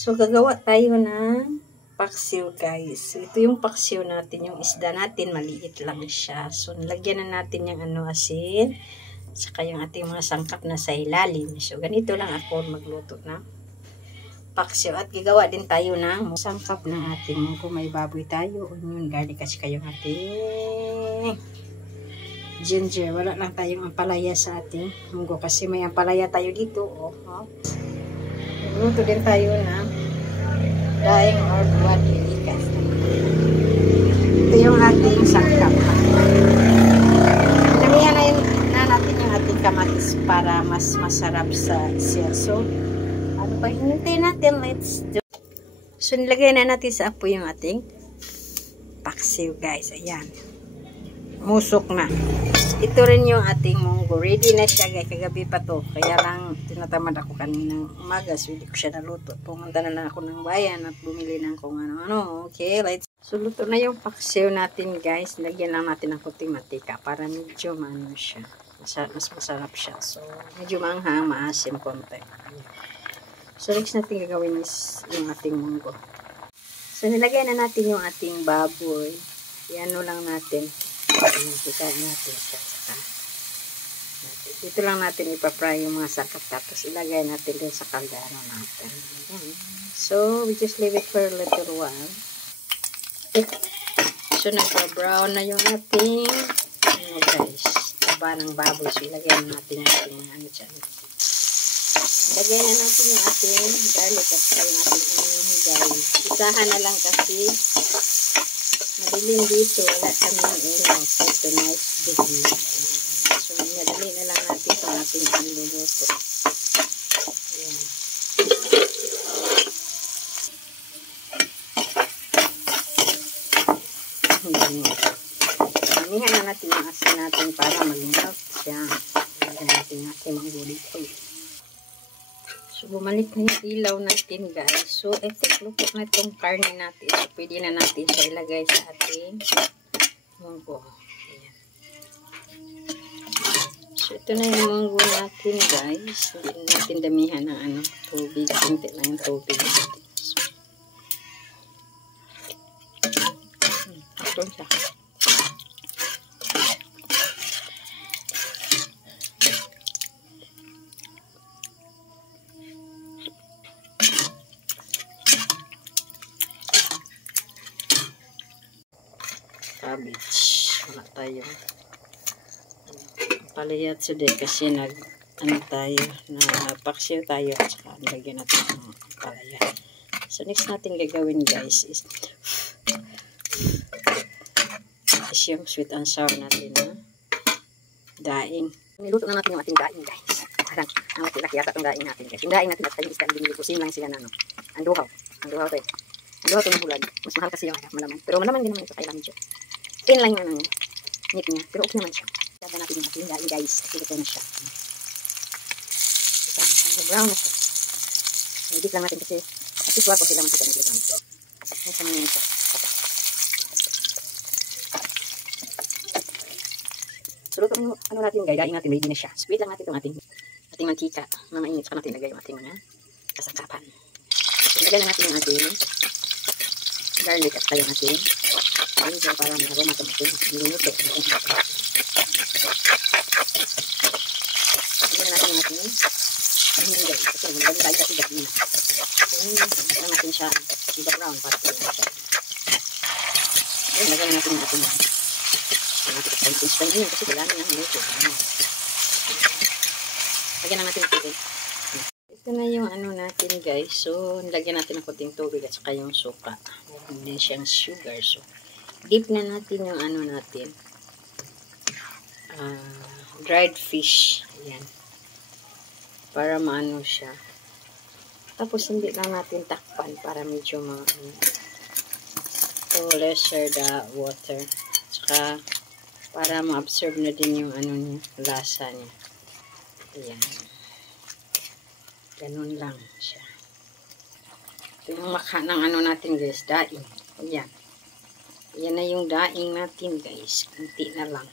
So, gagawa tayo ng paksiw, guys. So, ito yung paksiw natin. Yung isda natin, maliit lang siya. So, nilagyan na natin yung asin. Saka yung ating mga sangkap na sa ilalim. So, ganito lang ako magluto na paksiw. At gagawa din tayo ng sangkap ng ating kung may baboy tayo. Onion, garlic, kasi kayong ating ginger. Wala lang tayong ampalaya sa ating munggo. Kasi may ampalaya tayo dito. Magluto din tayo ng daing or buwan pilikas. Ito yung ating sangkap. Namihan na natin yung ating kamatis para mas masarap sa siya. So, ano pa hinintay natin? Let's do. So, nilagay na natin sa apoy yung ating paksiw, guys. Ayan. Musok na. Ito rin yung ating munggo. Ready na siya, guys. Kagabi pa to. Kaya lang, tinatamad ako kaninang umaga. So, hindi ko siya naluto. Pumunta na lang ako ng bayan at bumili ng kung ano-ano. Okay, let's. So, luto na yung paksiw natin, guys. Lagyan lang natin ng kunting matika para medyo maano siya. Mas masarap siya. So, medyo maanghang, maasim konti. So, next natin gagawin is yung ating munggo. So, nilagay na natin yung ating baboy. Iano lang natin. Pikain natin siya. Saka, dito lang natin ipapry yung mga sangkap. Tapos, ilagay natin din sa kaldero natin. Ayan. So, we just leave it for a little while. So, nagpa-brown na yung ating guys, taba ng baboy. So, ilagay natin yung ating dyan. Ilagay na natin yung ating garlic at yung ating onion, guys. Isahan na lang kasi madilim dito. Wala kaming ilaw. So, ito nice dilim. So, madali na lang natin sa ating anluluto. Ayan. Mamihan na natin yung asin natin para mag-melt siya. Lagyan natin yung ating mga dito. So, bumalik na yung ilaw natin, guys. So, ito, luto na itong karne natin. So, pwede na natin siya ilagay sa ating munggo. Ayan. So, ito na yung munggo natin, guys. Hindi natin damihan ng tubig. Kunti lang yung tubig natin. So, ito siya. Cabbage. Wala tayo. Palayat sila kasi tayo, paksiw tayo at saka lagyan natin ng palayat. So, next natin gagawin, guys, is yung sweet and sour natin na daing. Niluto na natin yung ating daing, guys. Parang, ang laki yata itong daing natin, guys. Yung daing natin at yung isda ang binili ko. Same lang sila na, ang duhaw. Ang duhaw to eh. Ang duhaw to ng bulan. Mas mahal kasi yung malaman. Pero malaman din naman ito kay medyo. Plain lang yung nip niya. Pero okay naman siya. Lagyan natin yung ating daing, guys. Kasi ito na siya. So, brown na siya. Edit lang natin kasi asiswa ko sila makita nagluto natin. Nasa naman siya. So, luto ano natin, guys. Daing natin, ready na siya. Sweet lang natin itong ating mantika na mainit. Saka natin lagay yung ating mga kasangkapan. So, lagyan na natin yung ating garlic at yung ating ginger para mag-aroma itong ating niluto. Lagyan na natin yung ating guys. Kasi magandang tayo kasi gabi na. So, lagyan natin siya brown para ito siya. So, lagyan natin yung ating spring kasi kailangan niya hinuto. Lagyan na natin ito. Ito na yung natin, guys. So, nilagyan natin ng konting tubig at saka yung suka. Hindi siyang sugar. So, dip na natin yung natin. Dried fish. Ayan. Para maano siya. Tapos, hindi lang natin takpan para medyo to lesser the water. Saka, para ma-absorb na din yung niya, lasa niya. Ayan. Ganun lang siya. Ito yung maka ng natin, guys, daing. Ayan. Yan na yung daing natin, guys. Kunti na lang.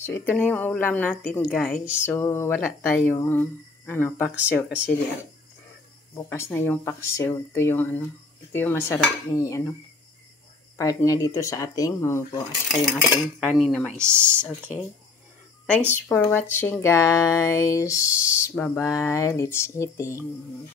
So, ito na yung ulam natin, guys. So, wala tayong paksiw kasi bukas na yung paksiw. Ito yung masarap ni partner dito sa ating munggo at saka yung ating kanin na mais. Okay? Thanks for watching, guys. Bye-bye. Let's eating.